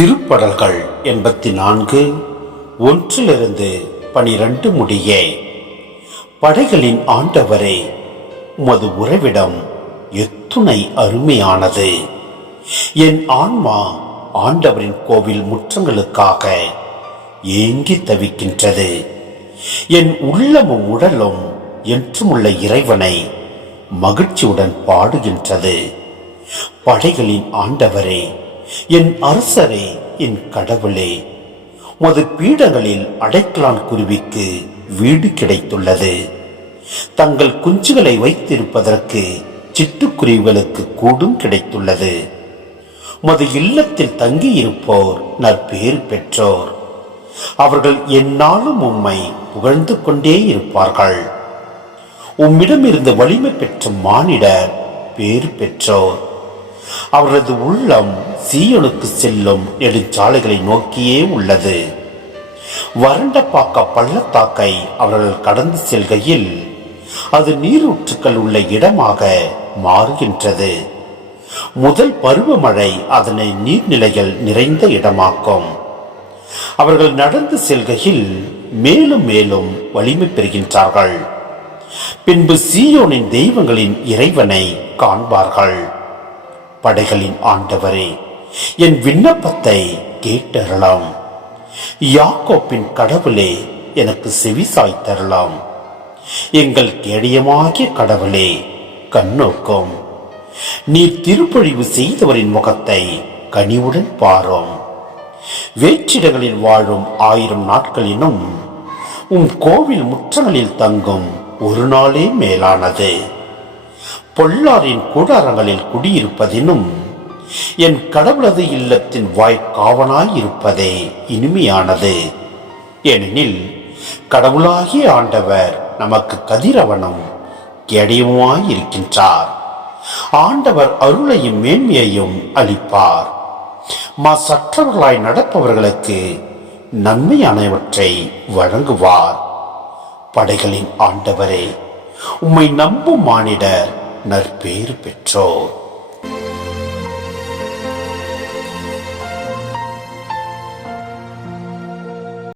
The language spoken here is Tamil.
திருப்படல்கள் எண்பத்தி நான்கு ஒன்றிலிருந்து பனிரெண்டு முடிய. படைகளின் ஆண்டவரே உமது உறவிடம் எத்துணை அருமையானது. என் ஆன்மா ஆண்டவரின் கோவில் முற்றங்களுக்காக ஏங்கி தவிக்கின்றது. என் உள்ளமும் உடலும் என்றுமுள்ள இறைவனை மகிழ்ச்சியுடன் பாடுகின்றது. படைகளின் ஆண்டவரே என் அரசரே என் கடவுளே உமது பீடங்களில் அடைக்கலான் குருவிக்கு வீடு கிடைத்துள்ளது. தங்கள் குஞ்சுகளை வைத்திருப்பதற்கு சிட்டுக்குருவிகளுக்கு கூடும் கிடைத்துள்ளது. உமது இல்லத்தில் தங்கியிருப்போர் நற்பேறு பெற்றோர். அவர்கள் எந்நாளும் உம்மை புகழ்ந்து கொண்டே இருப்பார்கள். உம்மிடமிருந்து வலிமை பெற்ற மானிடர் பேறு பெற்றோர். அவரது உள்ளம் சீயோனுக்கு செல்லும் நெடுஞ்சாலைகளை நோக்கியே உள்ளது. வறண்ட பாக்க பள்ளத்தாக்கை அவர்கள் கடந்து செல்கையில் அது நீரூற்றுக்கள் உள்ள இடமாக மாறுகின்றது. முதல் பருவமழை அதனை நீர்நிலைகள் நிறைந்த இடமாக்கும். அவர்கள் நடந்து செல்கையில் மேலும் மேலும் வலிமை பெறுகின்றார்கள். பின்பு சீயோனின் தெய்வங்களின் இறைவனை காண்பார்கள். படைகளின் ஆண்டவரே என் விண்ணப்பத்தை கேட்டறலாம் யாக்கோப்பின் கடவுளே எனக்கு செவிசாய் தரலாம் எங்கள் கேடயமாகிய கடவுளே கண்ணோக்கும். நீர் திருப்பொழிவு செய்தவரின் முகத்தை கனிவுடன் பாரோம். வேற்றிடங்களில் வாழும் ஆயிரம் நாட்களினும் உம் கோவில் முற்றங்களில் தங்கும் ஒரு நாளே மேலானது. பொல்லாரின் கூடாரங்களில் குடியிருப்பதினும் என் கடவுளது இல்லத்தின் வாய்க்காவனாய் இருப்பதே இனிமையானது. ஏனெனில் கடவுளாகிய ஆண்டவர் நமக்கு கதிரவனும் கேடயமுமாய் இருக்கின்றார் ஆண்டவர் அருளையும் மேன்மையையும் அளிப்பார். மாசற்றவர்களாய் நடப்பவர்களுக்கு நன்மையானவற்றை வழங்குவார். படைகளின் ஆண்டவரே உம்மை நம்பும் மானிடர் நற்பேறு பெற்றோர்.